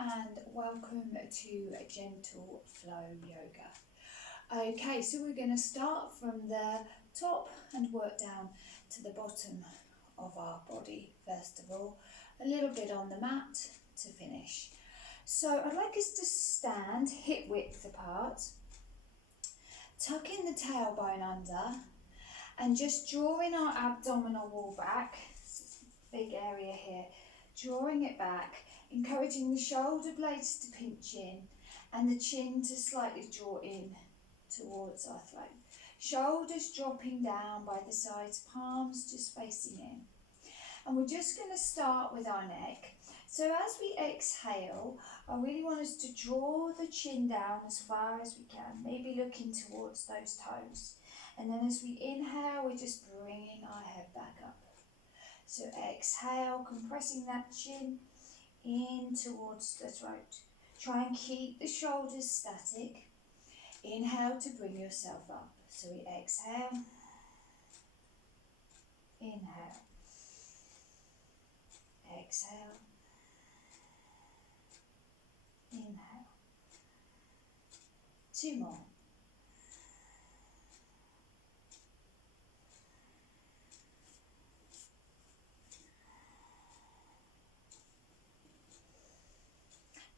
and welcome to Gentle Flow Yoga. Okay, so we're going to start from the top and work down to the bottom of our body first of all, a little bit on the mat to finish. So I'd like us to stand hip width apart, tucking the tailbone under and just drawing our abdominal wall back. This is a big area here. Drawing it back, encouraging the shoulder blades to pinch in and the chin to slightly draw in towards our throat. Shoulders dropping down by the sides, palms just facing in. And we're just going to start with our neck. So as we exhale, I really want us to draw the chin down as far as we can, maybe looking towards those toes. And then as we inhale, we're just bringing our head back up. So exhale, compressing that chin in towards the throat. Try and keep the shoulders static. Inhale to bring yourself up. So we exhale, inhale, exhale, inhale. 2 more.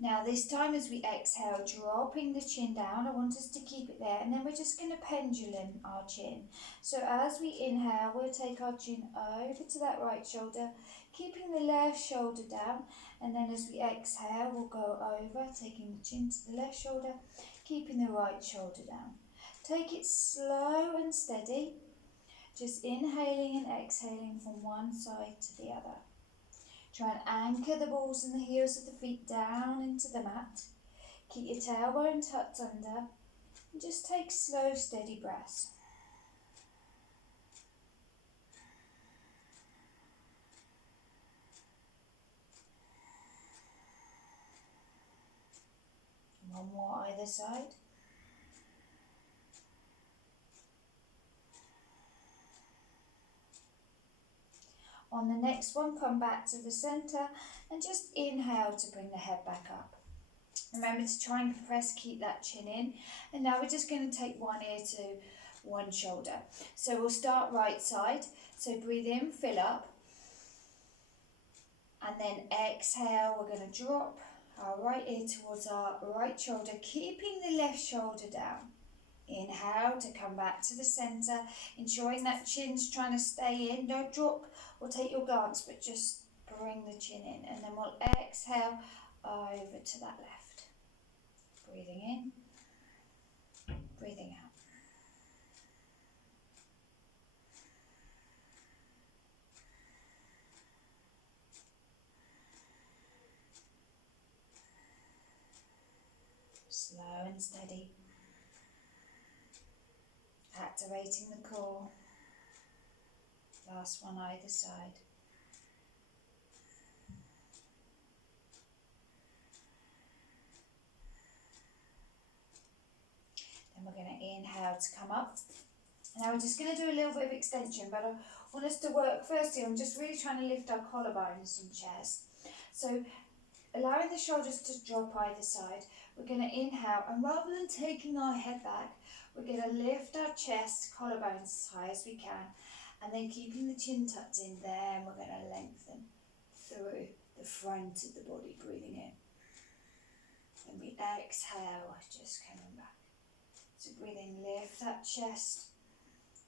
Now this time as we exhale, dropping the chin down, I want us to keep it there, and then we're just going to pendulum our chin. So as we inhale, we'll take our chin over to that right shoulder, keeping the left shoulder down, and then as we exhale, we'll go over, taking the chin to the left shoulder, keeping the right shoulder down. Take it slow and steady, just inhaling and exhaling from one side to the other. Try and anchor the balls and the heels of the feet down into the mat. Keep your tailbone tucked under and just take slow, steady breaths. One more either side. On the next one, come back to the centre and just inhale to bring the head back up. Remember to try and compress, keep that chin in. And now we're just going to take one ear to one shoulder. So we'll start right side. So breathe in, fill up. And then exhale, we're going to drop our right ear towards our right shoulder, keeping the left shoulder down. Inhale to come back to the centre, ensuring that chin's trying to stay in. Don't drop or take your glance, but just bring the chin in. And then we'll exhale over to that left. Breathing in, breathing out. Slow and steady. Activating the core. Last one either side. Then we're going to inhale to come up. Now we're just going to do a little bit of extension, but I want us to work firstly on just really trying to lift our collarbones and chest. So allowing the shoulders to drop either side, we're going to inhale, and rather than taking our head back, we're going to lift our chest, collarbones as high as we can, and then keeping the chin tucked in there, and we're going to lengthen through the front of the body, breathing in. And we exhale, just coming back. So breathe in, lift that chest,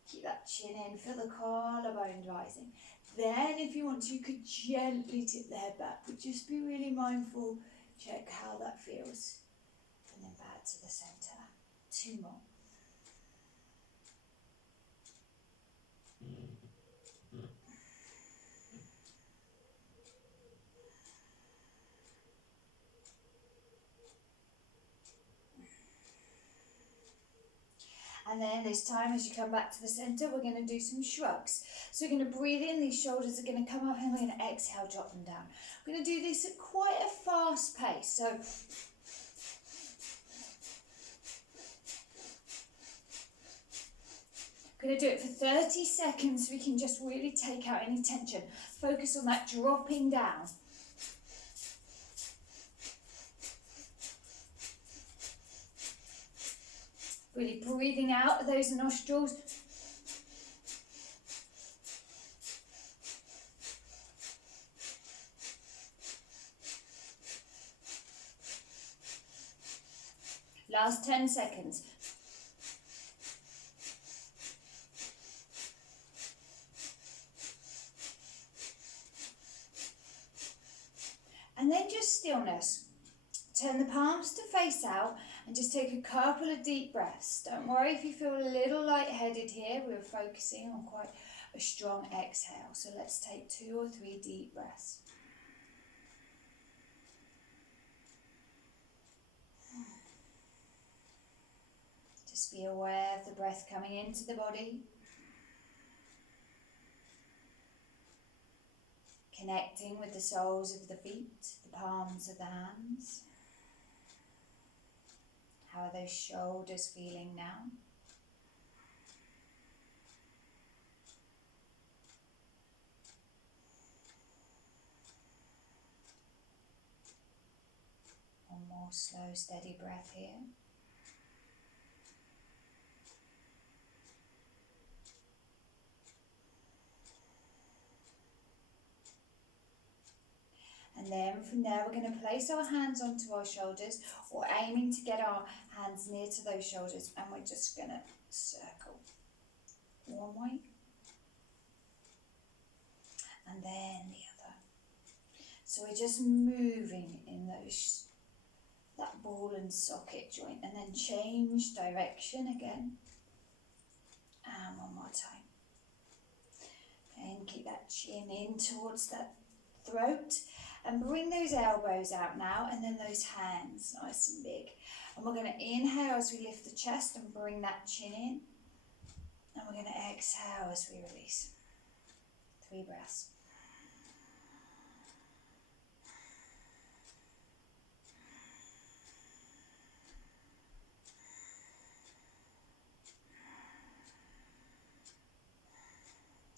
keep that chin in, feel the collarbone rising. Then if you want to, you could gently tip the head back, but just be really mindful, check how that feels. And then back to the centre. 2 more. And then this time, as you come back to the centre, we're going to do some shrugs. So we're going to breathe in, these shoulders are going to come up, and we're going to exhale, drop them down. We're going to do this at quite a fast pace. So we're going to do it for 30 seconds so we can just really take out any tension. Focus on that dropping down. Really breathing out of those nostrils. Last 10 seconds. And then just stillness. Turn the palms to face out and just take a couple of deep breaths. Don't worry if you feel a little lightheaded here. We're focusing on quite a strong exhale. So let's take 2 or 3 deep breaths. Just be aware of the breath coming into the body. Connecting with the soles of the feet, the palms of the hands. How are those shoulders feeling now? One more slow, steady breath here. And then from there, we're going to place our hands onto our shoulders, or aiming to get our hands near to those shoulders, and we're just going to circle one way and then the other. So we're just moving in that ball and socket joint, and then change direction again. And one more time. And keep that chin in towards that throat. And bring those elbows out now, and then those hands nice and big. And we're going to inhale as we lift the chest and bring that chin in. And we're going to exhale as we release. 3 breaths.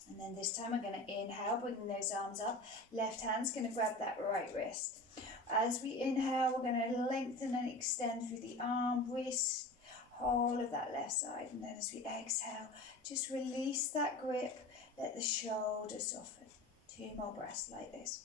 And then this time we're going to inhale, bringing those arms up. Left hand's going to grab that right wrist. As we inhale, we're going to lengthen and extend through the arm, wrist, whole of that left side. And then as we exhale, just release that grip, let the shoulders soften. 2 more breaths like this.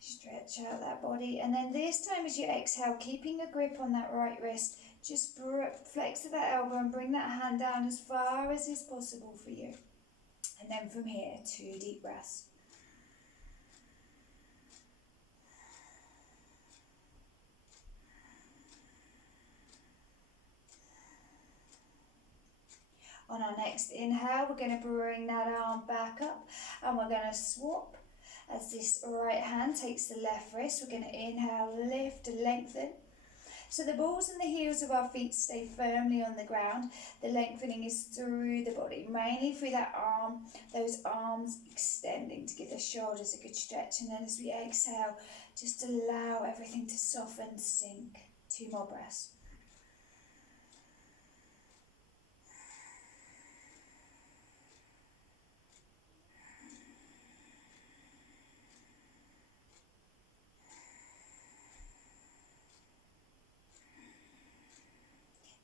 Stretch out that body, and then this time as you exhale, keeping a grip on that right wrist, just flex to that elbow and bring that hand down as far as is possible for you. And then from here, 2 deep breaths. On our next inhale, we're going to bring that arm back up, and we're going to swap. As this right hand takes the left wrist, we're going to inhale, lift, lengthen. So the balls and the heels of our feet stay firmly on the ground. The lengthening is through the body, mainly through that arm, those arms extending to give the shoulders a good stretch. And then as we exhale, just allow everything to soften, sink. 2 more breaths.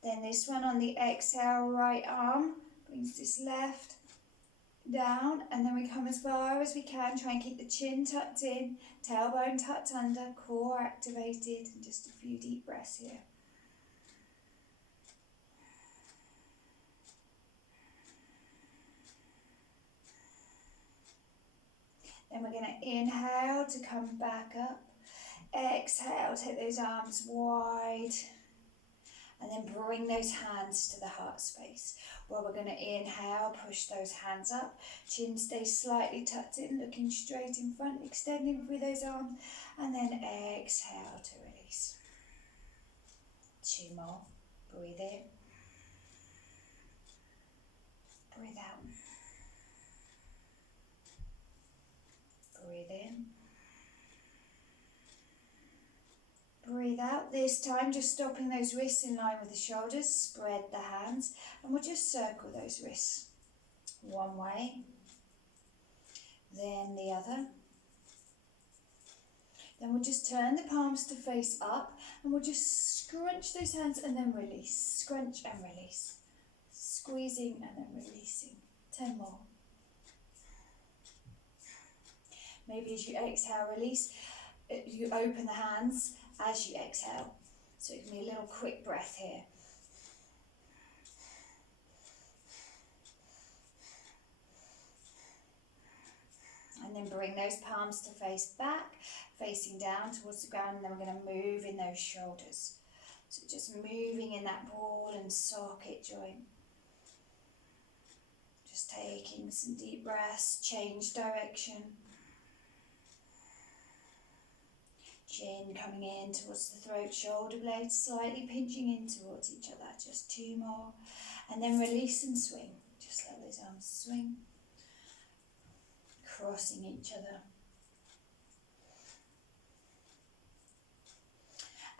Then this one on the exhale, right arm brings this left down, and then we come as far as we can. Try and keep the chin tucked in, tailbone tucked under, core activated, and just a few deep breaths here. Then we're going to inhale to come back up. Exhale, take those arms wide. And then bring those hands to the heart space, where we're going to inhale, push those hands up. Chin stays slightly tucked in, looking straight in front, extending through those arms. And then exhale to release. 2 more. Breathe in. Breathe out. Breathe in. Breathe out. This time just stopping those wrists in line with the shoulders. Spread the hands, and we'll just circle those wrists. One way. then the other. Then we'll just turn the palms to face up and we'll just scrunch those hands and then release. Scrunch and release. Squeezing and then releasing. 10 more. Maybe as you exhale, release, you open the hands as you exhale. So it can be a little quick breath here. And then bring those palms to face back, facing down towards the ground, and then we're going to move in those shoulders. So just moving in that ball and socket joint. Just taking some deep breaths, change direction. Chin coming in towards the throat, shoulder blades slightly pinching in towards each other. Just 2 more. And then release and swing. Just let those arms swing. Crossing each other.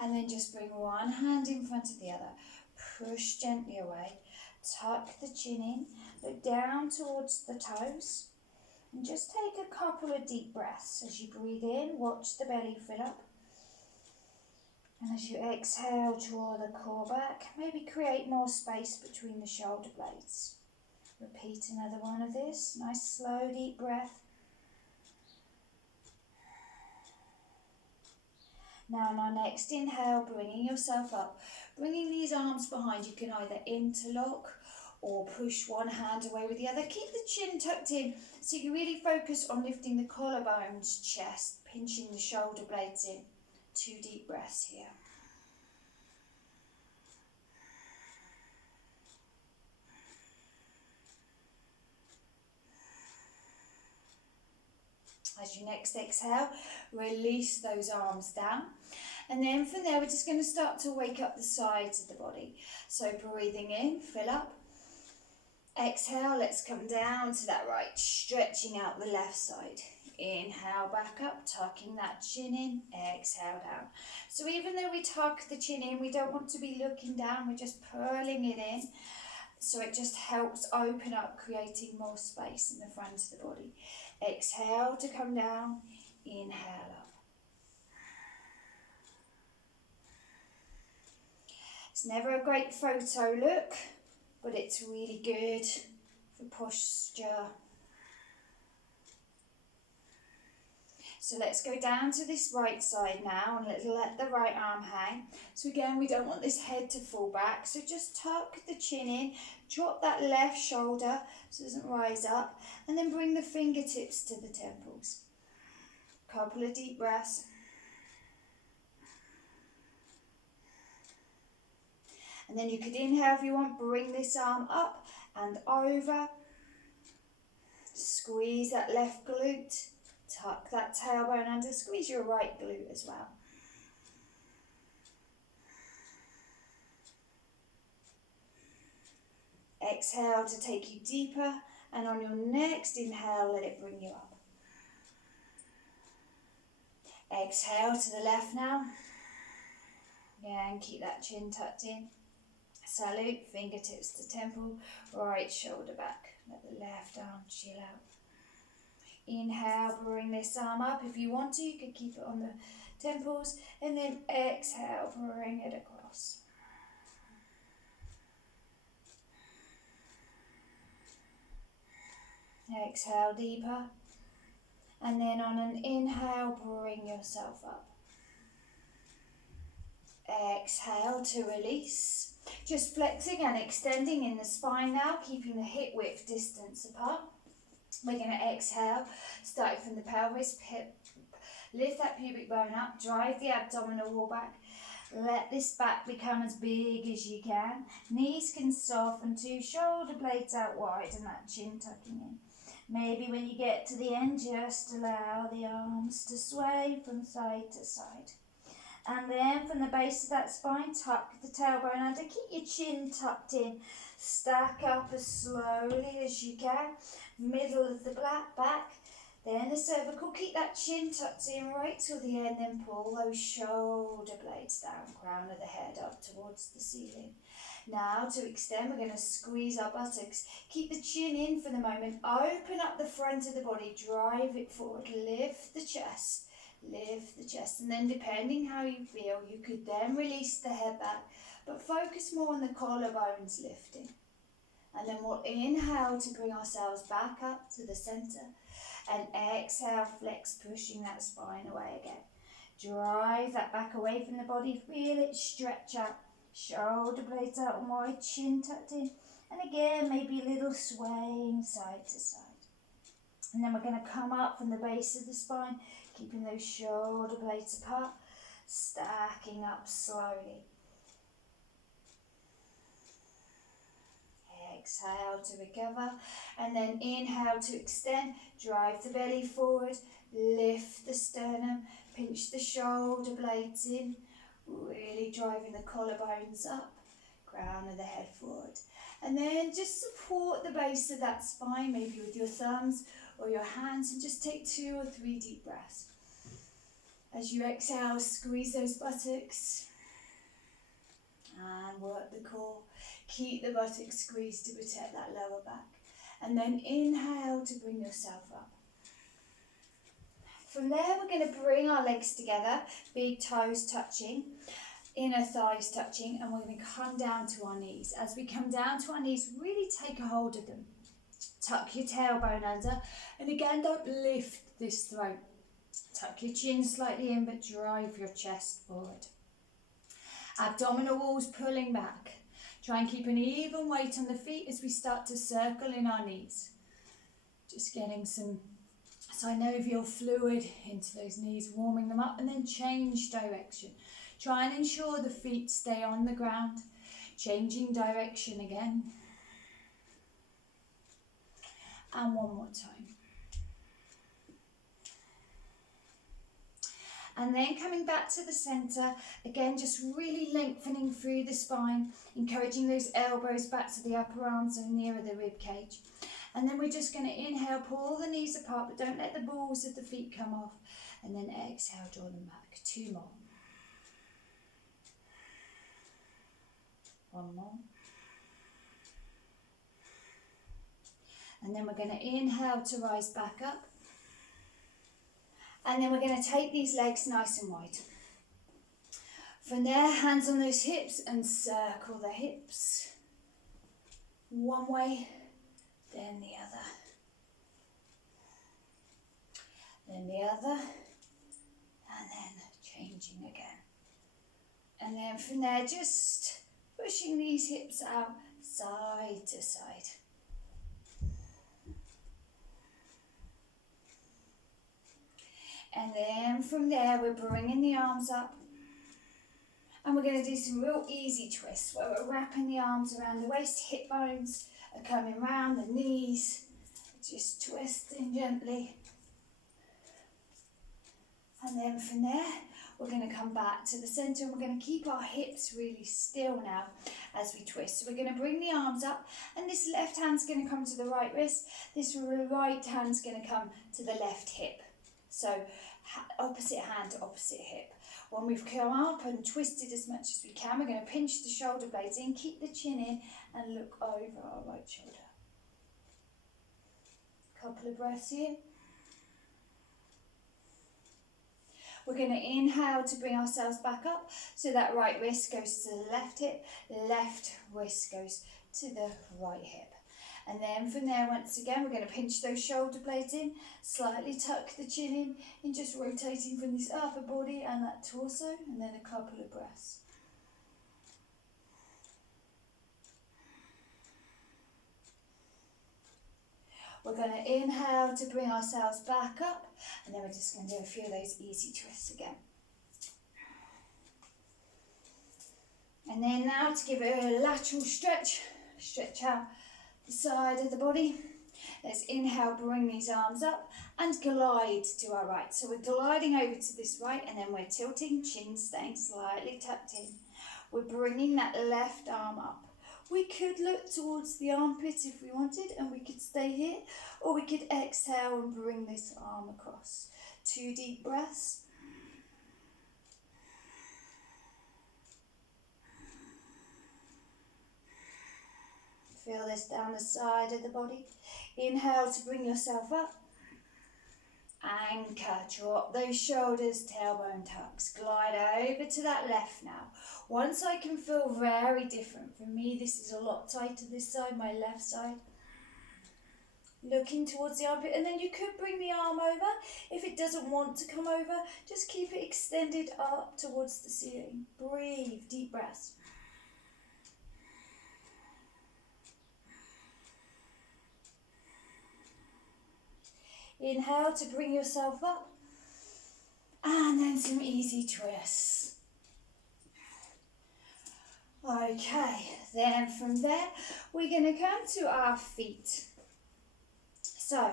And then just bring one hand in front of the other. Push gently away. Tuck the chin in. Look down towards the toes. And just take a couple of deep breaths. As you breathe in, watch the belly fill up. And as you exhale, draw the core back. Maybe create more space between the shoulder blades. Repeat another one of this. Nice slow deep breath. Now on our next inhale, bringing yourself up. Bringing these arms behind, you can either interlock or push one hand away with the other. Keep the chin tucked in so you really focus on lifting the collarbones, chest, pinching the shoulder blades in. 2 deep breaths here. As you next exhale, release those arms down. And then from there, we're just going to start to wake up the sides of the body. So breathing in, fill up. Exhale, let's come down to that right, stretching out the left side. Inhale back up, tucking that chin in, exhale down. So even though we tuck the chin in, we don't want to be looking down, we're just pulling it in. So it just helps open up, creating more space in the front of the body. Exhale to come down, inhale up. It's never a great photo look, but it's really good for posture. So let's go down to this right side now and let the right arm hang. So again, we don't want this head to fall back. So just tuck the chin in, drop that left shoulder so it doesn't rise up, and then bring the fingertips to the temples. Couple of deep breaths. And then you could inhale if you want, bring this arm up and over. Squeeze that left glute. Tuck that tailbone under, squeeze your right glute as well. Exhale to take you deeper, and on your next inhale, let it bring you up. Exhale to the left now. Yeah, and keep that chin tucked in. Salute, fingertips to temple, right shoulder back. Let the left arm chill out. Inhale, bring this arm up. If you want to, you could keep it on the temples. And then exhale, bring it across. Exhale deeper. And then on an inhale, bring yourself up. Exhale to release. Just flexing and extending in the spine now, keeping the hip width distance apart. We're going to exhale, starting from the pelvis, lift that pubic bone up, drive the abdominal wall back. Let this back become as big as you can. Knees can soften too, shoulder blades out wide and that chin tucking in. Maybe when you get to the end, just allow the arms to sway from side to side. And then from the base of that spine, tuck the tailbone under, keep your chin tucked in. Stack up as slowly as you can. Middle of the back, Then the cervical, keep that chin tucked in right till the end, then pull those shoulder blades down, crown of the head up towards the ceiling. Now to extend, we're going to squeeze our buttocks. Keep the chin in for the moment, open up the front of the body, drive it forward, lift the chest, and then depending how you feel, you could then release the head back, but focus more on the collarbones lifting. And then we'll inhale to bring ourselves back up to the center. And exhale, flex, pushing that spine away again. Drive that back away from the body. Feel it stretch out. Shoulder blades out and wide, chin tucked in. And again, maybe a little swaying side to side. And then we're going to come up from the base of the spine, keeping those shoulder blades apart, stacking up slowly. Exhale to recover, and then inhale to extend, drive the belly forward, lift the sternum, pinch the shoulder blades in, really driving the collarbones up, crown of the head forward. And then just support the base of that spine, maybe with your thumbs or your hands, and just take 2 or 3 deep breaths. As you exhale, squeeze those buttocks and work the core. Keep the buttocks squeezed to protect that lower back. And then inhale to bring yourself up. From there, we're going to bring our legs together, big toes touching, inner thighs touching, and we're going to come down to our knees. As we come down to our knees, really take a hold of them. Tuck your tailbone under, and again, don't lift this throat. Tuck your chin slightly in, but drive your chest forward. Abdominal walls pulling back. Try and keep an even weight on the feet as we start to circle in our knees. Just getting some synovial fluid into those knees, warming them up, and then change direction. Try and ensure the feet stay on the ground. Changing direction again. And one more time. And then coming back to the center, again, just really lengthening through the spine, encouraging those elbows back to the upper arms and nearer the rib cage. And then we're just going to inhale, pull the knees apart, but don't let the balls of the feet come off. And then exhale, draw them back. 2 more. 1 more. And then we're going to inhale to rise back up. And then we're going to take these legs nice and wide. From there, hands on those hips and circle the hips. One way, then the other. Then the other, and then changing again. And then from there, just pushing these hips out side to side. And then from there, we're bringing the arms up. And we're going to do some real easy twists where we're wrapping the arms around the waist, hip bones are coming round the knees. Just twisting gently. And then from there, we're going to come back to the center and we're going to keep our hips really still now as we twist. So we're going to bring the arms up, and this left hand's going to come to the right wrist. This right hand's going to come to the left hip. So opposite hand to opposite hip. When we've come up and twisted as much as we can, we're going to pinch the shoulder blades in, keep the chin in, and look over our right shoulder. Couple of breaths here. We're going to inhale to bring ourselves back up, so that right wrist goes to the left hip, left wrist goes to the right hip. And then from there, once again, we're going to pinch those shoulder blades in, slightly tuck the chin in, and just rotating from this upper body and that torso, and then a couple of breaths. We're going to inhale to bring ourselves back up, and then we're just going to do a few of those easy twists again. And then now to give it a lateral stretch out the side of the body. Let's inhale, bring these arms up and glide to our right. So we're gliding over to this right, and then we're tilting, chin staying slightly tucked in. We're bringing that left arm up. We could look towards the armpit if we wanted, and we could stay here, or we could exhale and bring this arm across. 2 deep breaths. Feel this down the side of the body. Inhale to bring yourself up. Anchor, drop those shoulders, tailbone tucks. Glide over to that left now. One side can feel very different. For me, this is a lot tighter this side, my left side. Looking towards the armpit, and then you could bring the arm over. If it doesn't want to come over, just keep it extended up towards the ceiling. Breathe, deep breaths. Inhale to bring yourself up, and then some easy twists. Okay, then from there, we're going to come to our feet. So,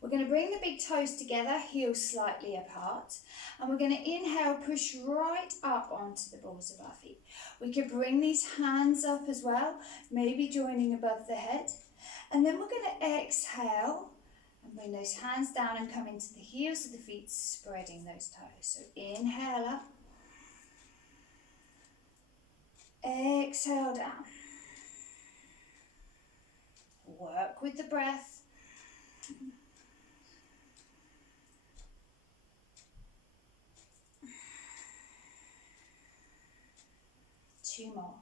we're going to bring the big toes together, heels slightly apart, and we're going to inhale, push right up onto the balls of our feet. We could bring these hands up as well, maybe joining above the head, and then we're going to exhale and bring those hands down and come into the heels of the feet, spreading those toes. So inhale up, exhale down. Work with the breath. 2 more.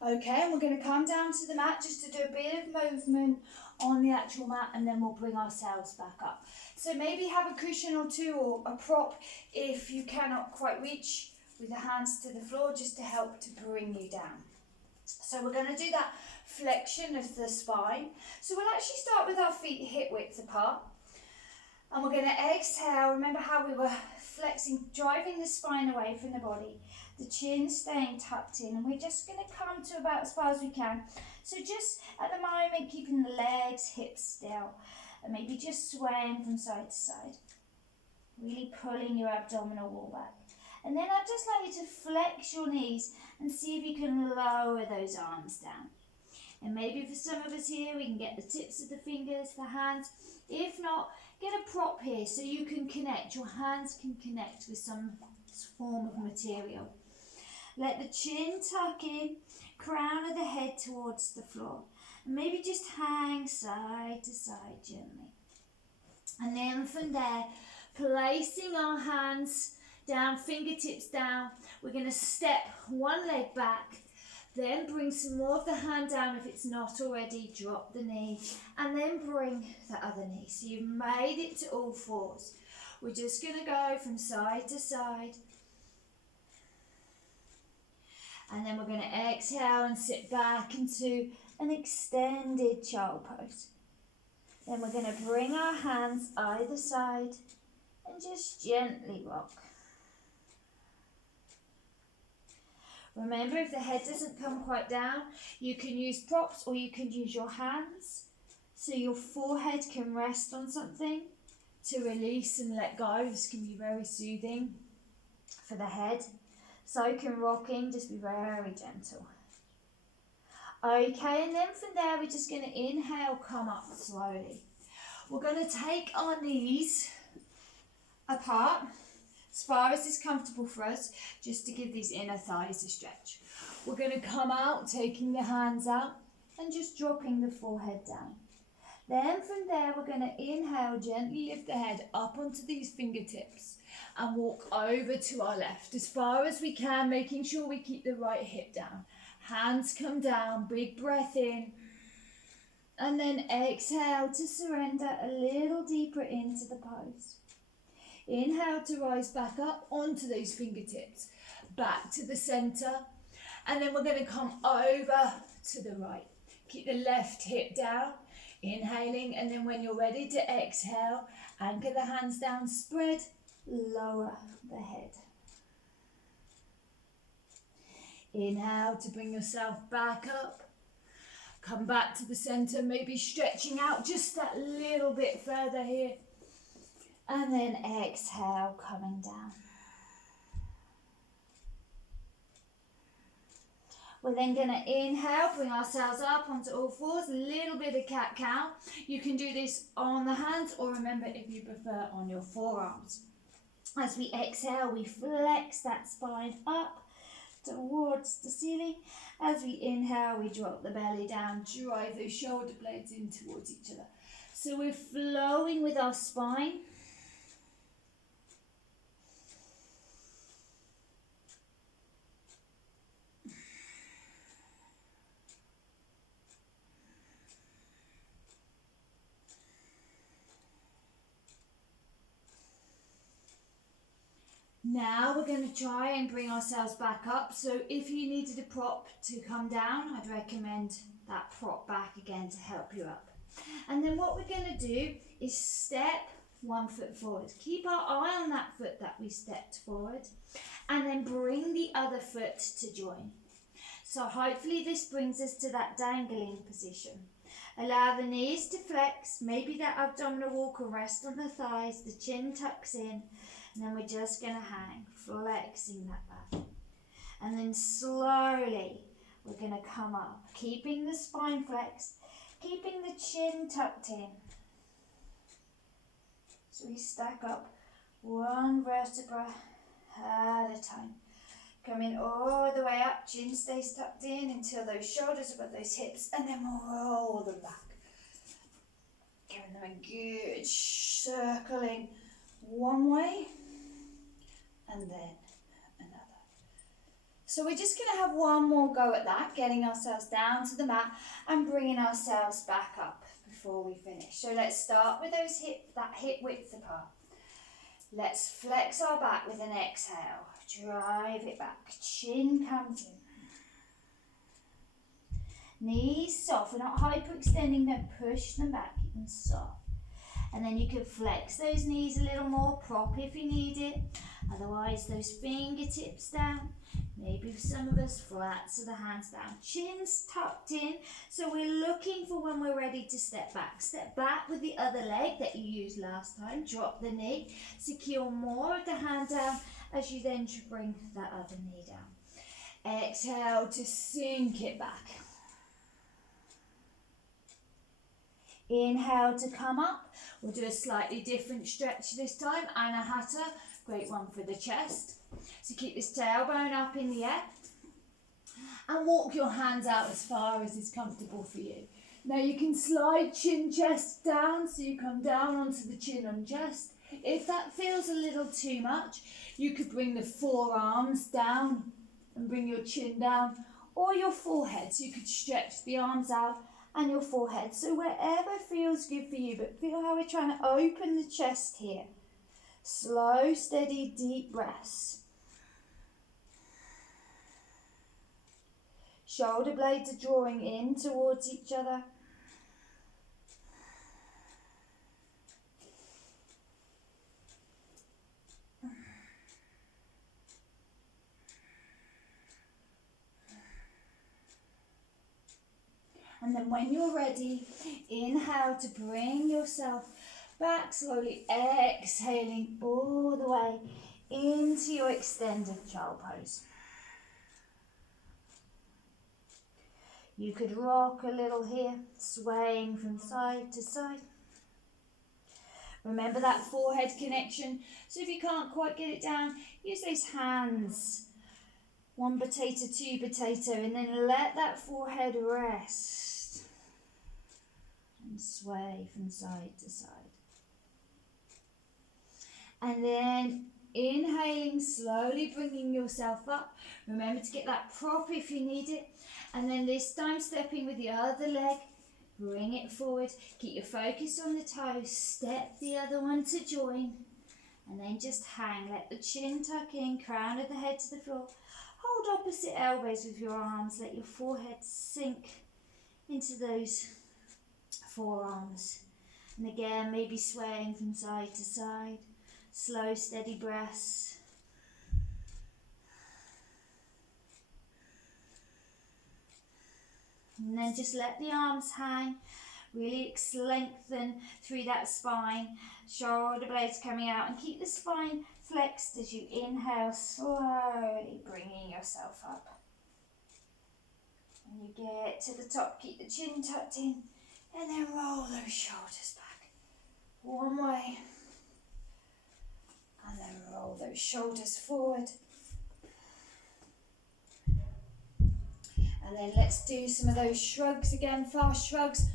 Okay, and we're going to come down to the mat just to do a bit of movement on the actual mat, and then we'll bring ourselves back up. So maybe have a cushion or two or a prop if you cannot quite reach with the hands to the floor, just to help to bring you down. So we're going to do that flexion of the spine. So we'll actually start with our feet hip width apart. And we're going to exhale. Remember how we were flexing, driving the spine away from the body. The chin staying tucked in. And we're just going to come to about as far as we can. So just at the moment, keeping the legs, hips still. And maybe just swaying from side to side. Really pulling your abdominal wall back. And then I'd just like you to flex your knees and see if you can lower those arms down. And maybe for some of us here, we can get the tips of the fingers, the hands. If not, get a prop here so you can connect. Your hands can connect with some form of material. Let the chin tuck in, crown of the head towards the floor. And maybe just hang side to side gently. And then from there, placing our hands down, fingertips down, we're going to step one leg back, then bring some more of the hand down if it's not already, drop the knee, and then bring the other knee. So you've made it to all fours. We're just going to go from side to side. And then we're going to exhale and sit back into an extended child pose. Then we're going to bring our hands either side and just gently rock. Remember, if the head doesn't come quite down, you can use props or you can use your hands so your forehead can rest on something to release and let go. This can be very soothing for the head. So can rocking, just be very gentle. Okay, and then from there, we're just going to inhale, come up slowly. We're going to take our knees apart as far as is comfortable for us, just to give these inner thighs a stretch. We're going to come out, taking the hands out and just dropping the forehead down. Then from there, we're going to inhale, gently lift the head up onto these fingertips and walk over to our left as far as we can, making sure we keep the right hip down. Hands come down, big breath in, and then exhale to surrender a little deeper into the pose. Inhale to rise back up onto those fingertips, back to the center, and then we're going to come over to the right. Keep the left hip down, inhaling, and then when you're ready to exhale, anchor the hands down, spread, lower the head. Inhale to bring yourself back up. Come back to the center, maybe stretching out just that little bit further here. And then exhale, coming down. We're then going to inhale, bring ourselves up onto all fours, a little bit of cat-cow. You can do this on the hands, or remember, if you prefer, on your forearms. As we exhale, we flex that spine up towards the ceiling. As we inhale, we drop the belly down, drive those shoulder blades in towards each other. So we're flowing with our spine. Now we're going to try and bring ourselves back up. So if you needed a prop to come down, I'd recommend that prop back again to help you up. And then what we're going to do is step 1 foot forward. Keep our eye on that foot that we stepped forward, and then bring the other foot to join. So hopefully this brings us to that dangling position. Allow the knees to flex, maybe that abdominal wall can rest on the thighs, the chin tucks in, and then we're just going to hang, flexing that back. And then slowly we're going to come up, keeping the spine flexed, keeping the chin tucked in. So we stack up one vertebra at a time. Coming all the way up, chin stays tucked in until those shoulders above those hips, and then we'll roll them back. Giving them a good circling one way and then another. So we're just going to have one more go at that, getting ourselves down to the mat and bringing ourselves back up before we finish. So let's start with those that hip width apart. Let's flex our back with an exhale. Drive it back. Chin comes in. Knees soft. We're not hyperextending them. Push them back. Keep them soft. And then you can flex those knees a little more. Prop if you need it. Otherwise, those fingertips down. Maybe for some of us, flat, so the hands down. Chin's tucked in. So we're looking for when we're ready to step back. Step back with the other leg that you used last time. Drop the knee. Secure more of the hand down as you then bring that other knee down. Exhale to sink it back. Inhale to come up. We'll do a slightly different stretch this time. Anahata, great one for the chest. So keep this tailbone up in the air and walk your hands out as far as is comfortable for you. Now you can slide chin chest down, so you come down onto the chin on chest. If that feels a little too much, you could bring the forearms down and bring your chin down, or your forehead, so you could stretch the arms out and your forehead. So wherever feels good for you, but feel how we're trying to open the chest here. Slow, steady, deep breaths. Shoulder blades are drawing in towards each other. And then when you're ready, inhale to bring yourself back slowly, exhaling all the way into your extended child pose. You could rock a little here, swaying from side to side. Remember that forehead connection. So if you can't quite get it down, use those hands. 1 potato, 2 potato, and then let that forehead rest. And sway from side to side. And then inhaling, slowly bringing yourself up. Remember to get that prop if you need it. And then this time stepping with the other leg, bring it forward. Keep your focus on the toes. Step the other one to join. And then just hang. Let the chin tuck in, crown of the head to the floor. Hold opposite elbows with your arms. Let your forehead sink into those forearms. And again, maybe swaying from side to side. Slow, steady breaths. And then just let the arms hang. Really lengthen through that spine. Shoulder blades coming out, and keep the spine flexed as you inhale, slowly bringing yourself up. When you get to the top, keep the chin tucked in, and then roll those shoulders back. One way. And then roll those shoulders forward. And then let's do some of those shrugs again, fast shrugs.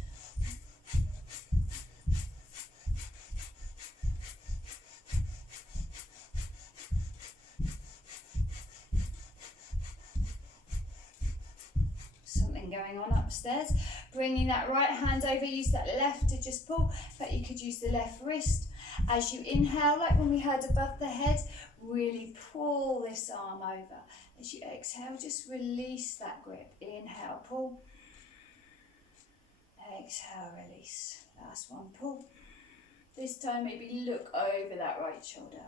Something going on upstairs. Bringing that right hand over, use that left to just pull, but you could use the left wrist. As you inhale, like when we had above the head, really pull this arm over. As you exhale, just release that grip. Inhale, pull. Exhale, release. Last one, pull. This time maybe look over that right shoulder.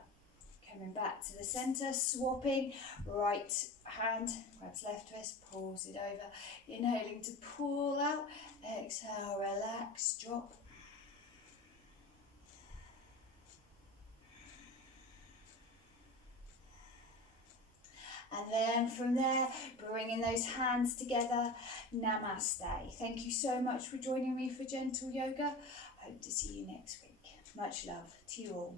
Coming back to the centre, swapping. Right hand grabs left wrist, pulls it over. Inhaling to pull out. Exhale, relax, drop. And then from there, bringing those hands together, namaste. Thank you so much for joining me for Gentle Yoga. I hope to see you next week. Much love to you all.